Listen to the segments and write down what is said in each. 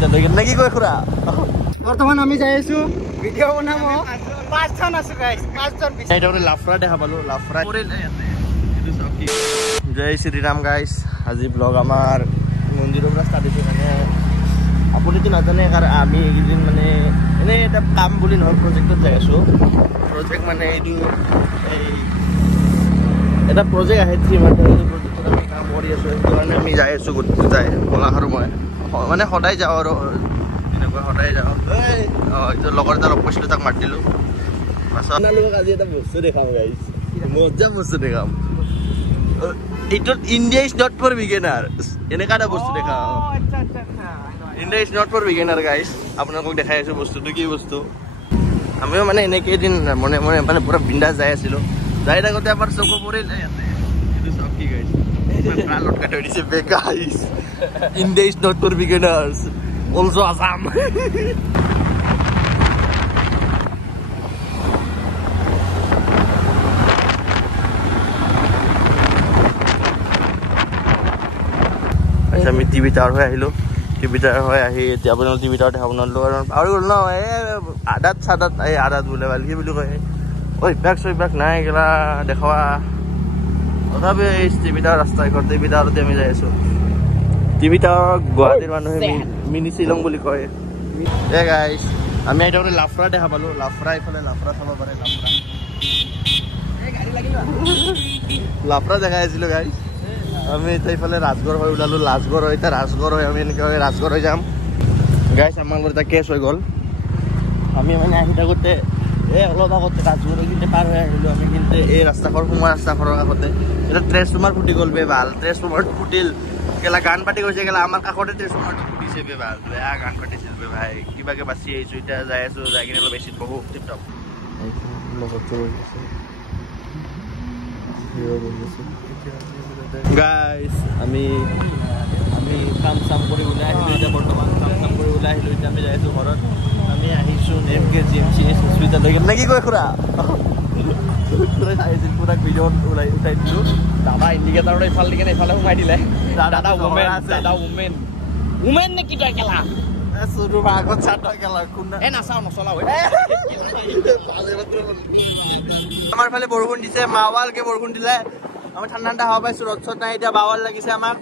সুবিধালৈকে নে কি কয় খুৰা বৰ্তমান আমি যাই আছো ভিডিঅ' বনাব 5জন আছো গাইস 5জন এইটা লাফৰা দেখা পালো লাফৰা জয় শ্ৰীৰাম গাইস আজি ব্লগ আমাৰ মন্দিৰৰ পৰা ষ্টাৰ্ট হৈছে মানে আপুনিতো নাজানে কাৰণ আমি এইকেইদিন মানে এনে এটা কাম বুলি নহয় প্ৰজেক্টত যাই আছো প্ৰজেক্ট মানে এইটো এটা প্ৰজেক্ট আহে যি মানে প্ৰজেক্টত আমি কাম কৰি আছো সেইটো কাৰণে আমি যাই আছো যাই কলাখাৰু মই মানে সদায় যাওঁ আৰু এনেকুৱা সদায় যাওঁ এইটো লগৰ এটা লগ পাইছিলোঁ তাক মাতি দিলোঁ পাছত আপোনালোকক আজি এটা বস্তু দেখাম গাইছ মজা বস্তু দেখাম এইটো India is not for beginner এনেকুৱা এটা বস্তু দেখাম India is not for beginner guys আপোনালোকক দেখাই আছোঁ বস্তুটো কি বস্তু আমিও মানে এনেকৈ এদিন মনে মনে মানে পুৰা বিন্দাছ যাই আছিলোঁ যাই থাকোঁতে আমাৰ চকু পৰিল ইয়াতে এইটো চাওক কি গাইছ লটকা থৈ দিছে বে guys India is not for beginners also' Assam আমি টিভি টাৱাৰ হৈ আহিলোঁ টিভি টাৱাৰ হৈ আহি এতিয়া আপোনালোক টিভি টাৱাৰ দেখাব নোৱাৰিলোঁ আৰু পাহৰি গ'ল ন এই আদাত চাদাত এই আদাত বোলে ভাল কি বুলি কয় অভ্যাস চভ্যাস নাই গেলা দেখুৱা তথাপি এই টিভি টাৱাৰ ৰাস্তা ঘৰ টিভি টাৱাৰতে আমি যাই আছোঁ টিভি টাৱাৰ গুৱাহাটীৰ মানুহে মিনি শ্বিলং বুলি কয় এই গাইছ আমি এতিয়া লাফৰা দেখা পালোঁ লাফৰা এইফালে লাফৰা চাব পাৰে লাফৰা দেখাই আছিলোঁ গাইছ আমি এতিয়া এইফালে ৰাজগড় হৈ ওলালোঁ লাজগড় হৈ এতিয়া ৰাজগড় হৈ আমি এনেকৈ ৰাজগড় হৈ যাম গাইছ আমাৰ লগত এটা কেছ হৈ গ'ল আমি মানে আহি থাকোঁতে অলপ আগতে ৰাজগড় কিন্তু পাৰ হৈ আহিলোঁ আমি কিন্তু এই ৰাস্তাঘৰ সোমোৱা ৰাস্তাঘৰৰ আগতে এতিয়া ট্ৰেন্সফৰ্মাৰ ফুটি গ'ল বে ভাল ট্ৰেন্সফৰ্মাৰটো ফুটিল গেলা গান পাতি গৈছে গেলা আমাৰ কাষতে ট্ৰেন্সফৰ্মাৰটো ফুটিছে বে ভাল বেয়া গান পাতিছিল বে ভাই কিবাকে বাচি আহিছোঁ এতিয়া যাই আছোঁ যাই কিনে অলপ বেছি বহু টিপটপ গাইছ আমি কাম চাম কৰি ওলাই আহিলোঁ এতিয়া বৰ্তমান কাম চাম কৰি ওলাই আহিলোঁ এতিয়া আমি যাই আছোঁ ঘৰত আমি আহিছোঁ নেমকে GMCH হস্পিটেললৈকে নে কি কয় খুৰা আহিছিল পুৰা ভিডিঅ'ত উঠাই দিলোঁ দাদা ইণ্ডিকেটাৰত এইফালে কেনে এইফালে সোমাই দিলে দাদা উমেন উমেন নে কি তই খেলা আগত চাট খেলা নাচাওঁ নচলাও আমাৰ ফালে বৰষুণ দিছে মাৱালকে বৰষুণ দিলে আমি ঠাণ্ডা ঠাণ্ডা হাৱা পাইছোঁ ৰ'দ চদ নাই এতিয়া বাৱাল লাগিছে আমাক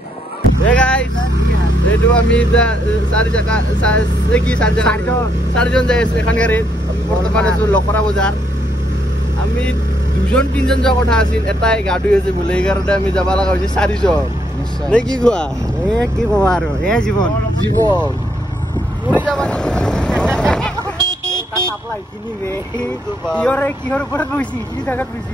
এইটো আমি চাৰিজন যাই আছোঁ এখন গাড়ীত আমি বৰ্তমান আছোঁ লখৰা বজাৰ আমি 2-3জন যোৱা কথা আছিল এটাই গা ধুই আছে বোলে সেইকাৰণে আমি যাব লগা হৈছে 4জন নে কি কোৱা কি ক'বা আৰু জীৱন জীৱন পুৰি যাবা কিহৰ ওপৰত বহিছি কি জাগাত বহিছি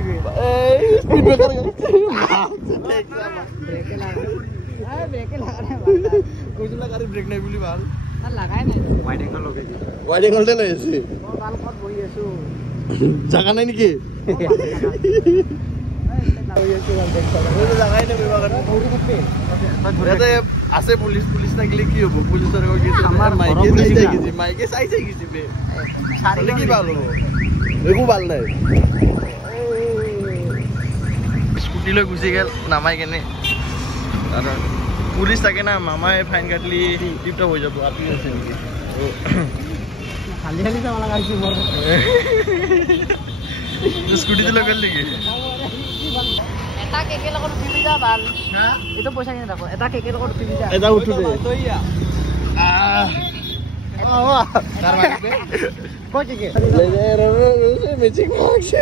ব্ৰেক নাই বুলি ভাল লাগাই নাই ৱাইড এংগলতে লৈ আছে বহি আছো জাগা নাই নেকি আছে পুলিচ থাকিলে কি হ'ব পুলিচৰ মাইকে চাই গেছি কি ভাল হ'ব একো ভাল নাই স্কুটি লৈ গুচি গ'ল নামাই কেনে আৰু পুলিচ থাকে না মামাই ফাইন কাটলি টিপটপ হৈ যাব আপি আছে নেকি খালি খালি যাব লগা হৈছে মোৰ স্কুটিটো লৈ গ'ল নেকি এটা কেকেৰ লগত উঠি যা ভাল এইটো পইচা কিনে ৰাখো এটা কেকেৰ লগত উঠি যা এটা উঠো দে কই কেকে মেজিক মাৰছে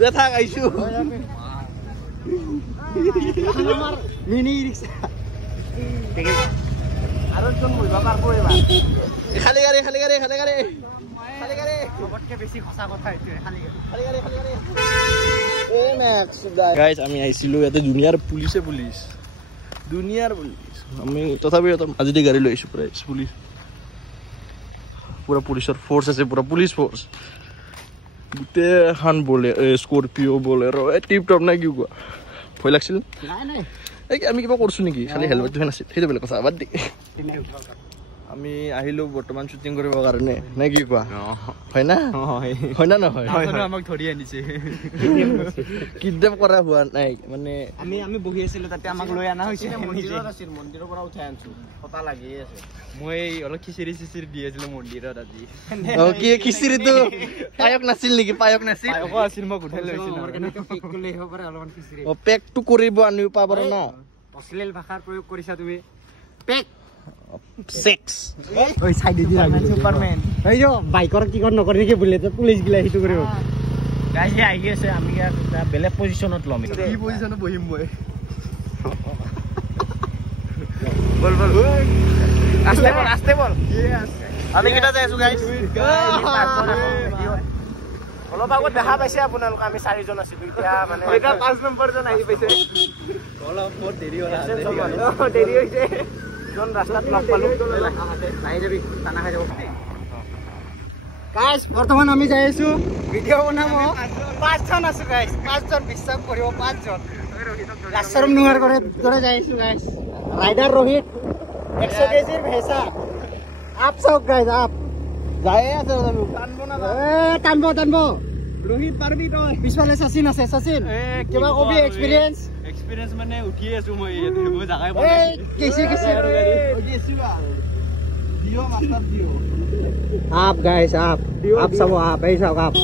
দেখা গাইছো আমাৰ মিনি ৰিক্সা আৰু কোন বহিব পাৰব এবাৰ খালি গাড়ী সবতকে বেছি সঁচা কথা এইটোৱে খালি গাড়ী গাইজ আমি আহিছিলোঁ ইয়াতে দুনিয়াৰ পুলিচ আমি তথাপি আজি গাড়ী লৈ আহিছোঁ পুৰা পুলিচৰ ফ'ৰ্চ আছে পুৰা পুলিচ ফ'ৰ্চ গোটেইখন বলে স্কৰপিঅ' বলেৰ' টিপ টপ নাই কি কোৱা ভয় লাগিছিল এই আমি কিবা কৰিছোঁ নেকি খালি হেলমেটটোহে নাছিল সেইটো বেলেগ কথা বাদ দি আমি আহিলো বৰ্তমান শ্বুটিং কৰিবৰ কাৰণে নে কি কোৱা হয় না হয় না নহয় আমাক ধৰি আনিছে কিডনেপ কৰা হোৱা নাই মানে আমি বহি আছিলো তাতে আমাক লৈ আনা হৈছে মন্দিৰৰ পৰা উঠাই আনছো কথা লাগি আছে মই অলপ খিচিৰি দি আছিলো মন্দিৰত আজি কি খিচিৰিটো পায়ক নাছিল নেকি পায়ক নাছিল পায়ক আছিল মই উঠাই লৈছিলো পেকটো কৰিব আনিব পাব না অশ্লীল ভাষাৰ প্ৰয়োগ কৰিছা তুমি পেক সেক্স ওই সাইডে দি আমি সুপাৰম্যান এই যে বাইকৰ কি কৰ নকৰি কি বুলে পুলিশ গিলা হিটো কৰিব গাইস আহি আছে আমি এটা বেলেগ পজিশনত লম কি পজিশনত বহিম মই বল আস্তে বল আমি কেটা যাইছো গাইস অলপ আগত দেখা পাইছে আপোনালোক আমি 4 জন আছিলো এতিয়া মানে এটা 5 নম্বৰ জন আহি পাইছে অলপ বহুত দেৰি হ'ল দেৰি হৈছে জন ৰাস্তাত লগ পালো আহি যাবি খানা খাই যাব গাইস বৰ্তমান আমি যাই আছো ভিডিও বনাম 5 জন আছো গাইস 5 জন বিশ্বাস কৰিব 5 জন লাষ্টৰম নুৱাৰ কৰে যাই আছো গাইস ৰাইডাৰ रोहित 100 কেজিৰ ভেসা আপ সব গাইস আপ যাই আছে টানব না টানব रोहित পাৰবি তই পিছফালে সচিন আছে সচিন কিবা কবি এক্সপেৰিয়েন্স মানে উঠি আছো মই জাগাই বনাই কেছে দিও মাস্টার দিও आप गाइस आप सब आप ऐसा आप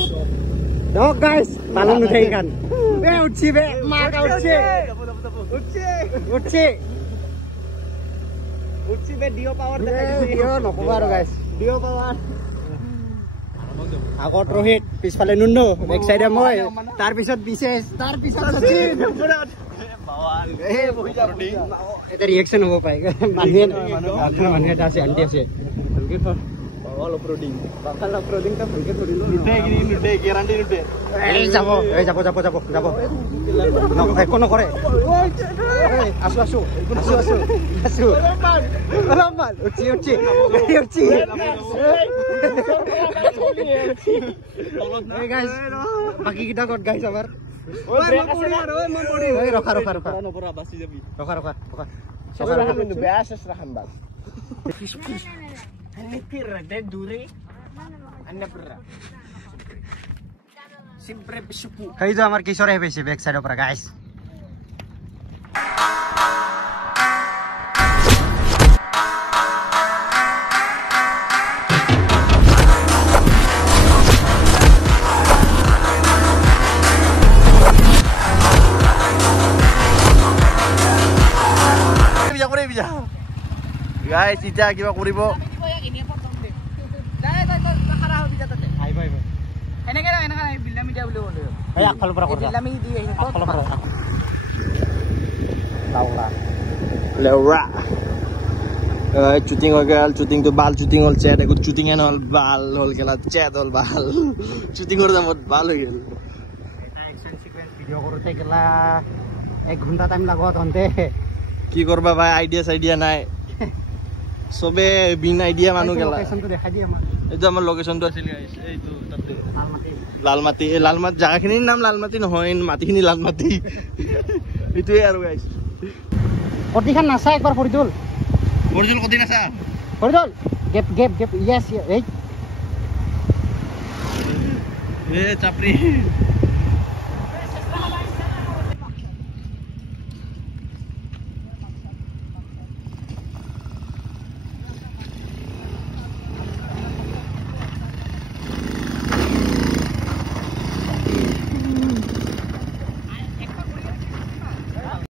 डॉग गाइस पालन उठाई कान बे उठी बे मार का उठी बे डिओ पावर डिओ नकबार गाइस डिओ पावर আগত रोहित পিছফালে নুন্নু বেক সাইডে মই তাৰ পিছত বিশেষ তাৰ পিছত সচিন এ বহি যা এটা ৰিঅ্যাকশন হ'ব পাই মানুহে আছে আন্টি আছে All uploading. Bakal uploading ta bhulke thodi lo. Nude guarantee nude. Jabo. No, ekono kore. Asu. Ramal. Uchi. Hey guys. Baki kita kot guys amar. Oi, rokha. Nopora basi jabi. Rokha. Soalnya kami nu biasa serahan bal. Pirra de dure anna pirra siempre besuku kai jo amar kisore beise back side opra guys guys ita kiba কৰিব shooting हो गया shooting तो बाल shooting whole chat एक shooting है ना बाल whole के लात chat होल बाल shooting कर दम बाल हो गया action sequence video करते केला 1 घंटा टाइम लागो तंते की करबा भाई आइडिया নাই সবে বিন আইডিয়া মানু গেলা লোকেশন তো দেখা দি আমাৰ এইটো আমাৰ লোকেশন তো আছিল গাইস এইটো তাতে লালমাটি জাগাখিনিৰ নাম লালমাটি নহয় মাটিখিনি লালমাটি ইটোই আৰু গাইস কটিখান নাছা একবাৰ ফৰিদুল কটি নাছা ফৰিদুল গেপ ইয়েস এই চাপৰি